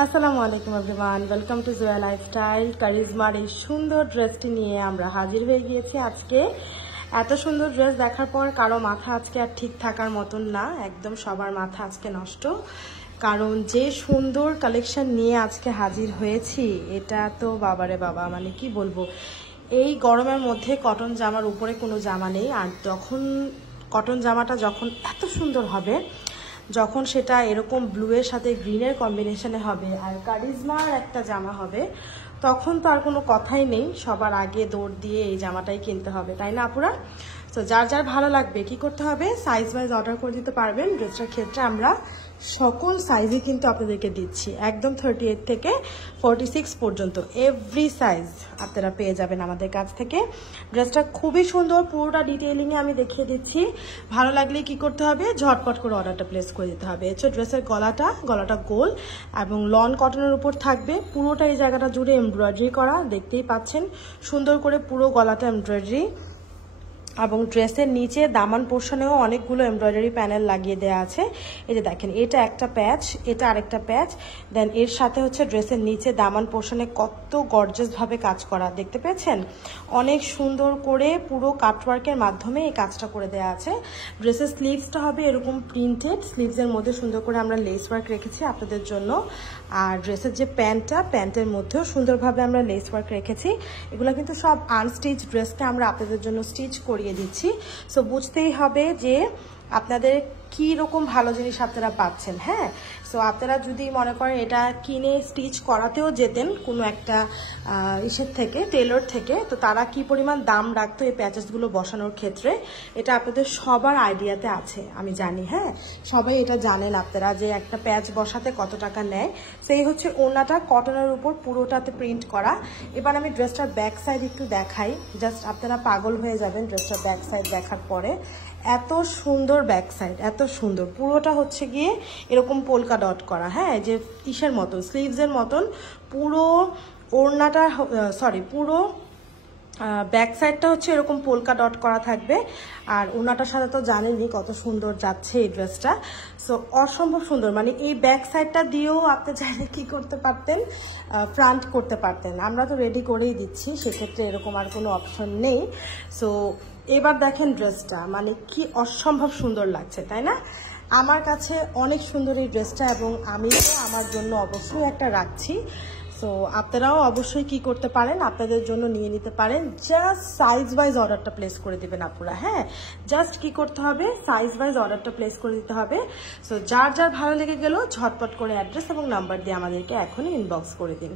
আসসালামু আলাইকুম everyone, welcome to Zoya lifestyle. কারিজমার এই সুন্দর ড্রেসটি নিয়ে আমরা হাজির হয়ে গিয়েছি আজকে। এত সুন্দর ড্রেস দেখার পর কারো মাথা আজকে আর ঠিক থাকার মতন না, একদম সবার মাথা আজকে নষ্ট। কারণ যে সুন্দর কালেকশন নিয়ে আজকে হাজির হয়েছি, এটা তো বাবারে বাবা, মানে কি বলবো। এই গরমের মধ্যে কটন জামার উপরে কোনো জামা নেই, আর যখন কটন জামাটা যখন এত সুন্দর হবে, যখন সেটা এরকম ব্লুয়ের সাথে গ্রিনের কম্বিনেশনে হবে আর কারিজমার একটা জামা হবে, তখন তো আর কোনো কথাই নেই, সবার আগে দৌড় দিয়ে এই জামাটাই কিনতে হবে, তাই না আপুরা? তো যার যার ভালো লাগবে কি করতে হবে, সাইজ ওয়াইজ অর্ডার করে দিতে পারবেন। ড্রেসটার ক্ষেত্রে আমরা সকল সাইজই কিন্তু আপনাদেরকে দিচ্ছি, একদম 38 থেকে 46 পর্যন্ত এভরি সাইজ আপনারা পেয়ে যাবেন আমাদের কাছ থেকে। ড্রেসটা খুবই সুন্দর, পুরোটা ডিটেইলিংয়ে আমি দেখিয়ে দিচ্ছি। ভালো লাগলে কি করতে হবে, ঝটপট করে অর্ডারটা প্লেস করে দিতে হবে। হচ্ছে ড্রেসের গলাটা গোল এবং লন কটনের উপর থাকবে, পুরোটা এই জায়গাটা জুড়ে এমব্রয়ডারি করা, দেখতেই পাচ্ছেন সুন্দর করে পুরো গলাটা এমব্রয়ডারি, এবং ড্রেসের নিচে দামান পোর্শনেও অনেকগুলো এমব্রয়ডারি প্যানেল লাগিয়ে দেওয়া আছে। এই যে দেখেন, এটা একটা প্যাচ, এটা আরেকটা প্যাচ, দেন এর সাথে হচ্ছে ড্রেসের নিচে দামান পোর্শনে কত গর্জাস ভাবে কাজ করা, দেখতে পেয়েছেন? অনেক সুন্দর করে পুরো কাটওয়ার্কের মাধ্যমে এই কাজটা করে দেওয়া আছে। ড্রেসের স্লিভসটা হবে এরকম প্রিন্টেড, স্লিভসের মধ্যে সুন্দর করে আমরা লেস ওয়ার্ক রেখেছি আপনাদের জন্য। আর ড্রেসের যে প্যান্টের মধ্যেও সুন্দরভাবে আমরা লেস ওয়ার্ক রেখেছি। এগুলো কিন্তু সব আনস্টিচ ড্রেসকে আমরা আপনাদের জন্য স্টিচ করিয়ে দিচ্ছি। সো বুঝতেই হবে যে আপনাদের কি রকম ভালো জিনিস আপনারা পাচ্ছেন। হ্যাঁ, সো আপনারা যদি মনে করেন এটা কিনে স্টিচ করাতেও যেতেন কোনো একটা ইসের থেকে, টেলর থেকে, তো তারা কি পরিমাণ দাম রাখতো এই প্যাচেসগুলো বসানোর ক্ষেত্রে, এটা আপনাদের সবার আইডিয়াতে আছে, আমি জানি। হ্যাঁ, সবাই এটা জানেন আপনারা যে একটা প্যাচ বসাতে কত টাকা নেয়। সেই হচ্ছে ওড়নাটা কটনের উপর পুরোটাতে প্রিন্ট করা। এবার আমি ড্রেসটার ব্যাক সাইড একটু দেখাই, জাস্ট আপনারা পাগল হয়ে যাবেন ড্রেসটার ব্যাক সাইড দেখার পরে। এত সুন্দর ব্যাক সাইড, এত সুন্দর, পুরোটা হচ্ছে গিয়ে এরকম পোলকা ডট করা। হ্যাঁ, যে ইসের মতন, স্লিভসের মতন পুরো ওড়নাটা, পুরো ব্যাক সাইডটা হচ্ছে এরকম পোলকা ডট করা থাকবে। আর ওনাটার সাথে তো জানেনই কত সুন্দর যাচ্ছে এই ড্রেসটা। সো অসম্ভব সুন্দর, মানে এই ব্যাক সাইডটা দিয়েও আপনি চাইলে কি করতে পারতেন, ফ্রন্ট করতে পারতেন। আমরা তো রেডি করেই দিচ্ছি, সেক্ষেত্রে এরকম আর কোনো অপশন নেই। সো এবার দেখেন ড্রেসটা, মানে কি অসম্ভব সুন্দর লাগছে, তাই না? আমার কাছে অনেক সুন্দর এই ড্রেসটা, এবং আমি তো আমার জন্য অবশ্যই একটা রাখছি। সো আপনারাও অবশ্যই কি করতে পারেন, আপনাদের জন্য নিয়ে নিতে পারেন। জাস্ট সাইজ ওয়াইজ অর্ডারটা প্লেস করে দিবেন আপুরা। হ্যাঁ, জাস্ট কি করতে হবে, সাইজ ওয়াইজ অর্ডারটা প্লেস করে দিতে হবে। সো যার যার ভালো লেগে গেল ঝটপট করে অ্যাড্রেস এবং নাম্বার দিয়ে আমাদেরকে এখনই ইনবক্স করে দিন।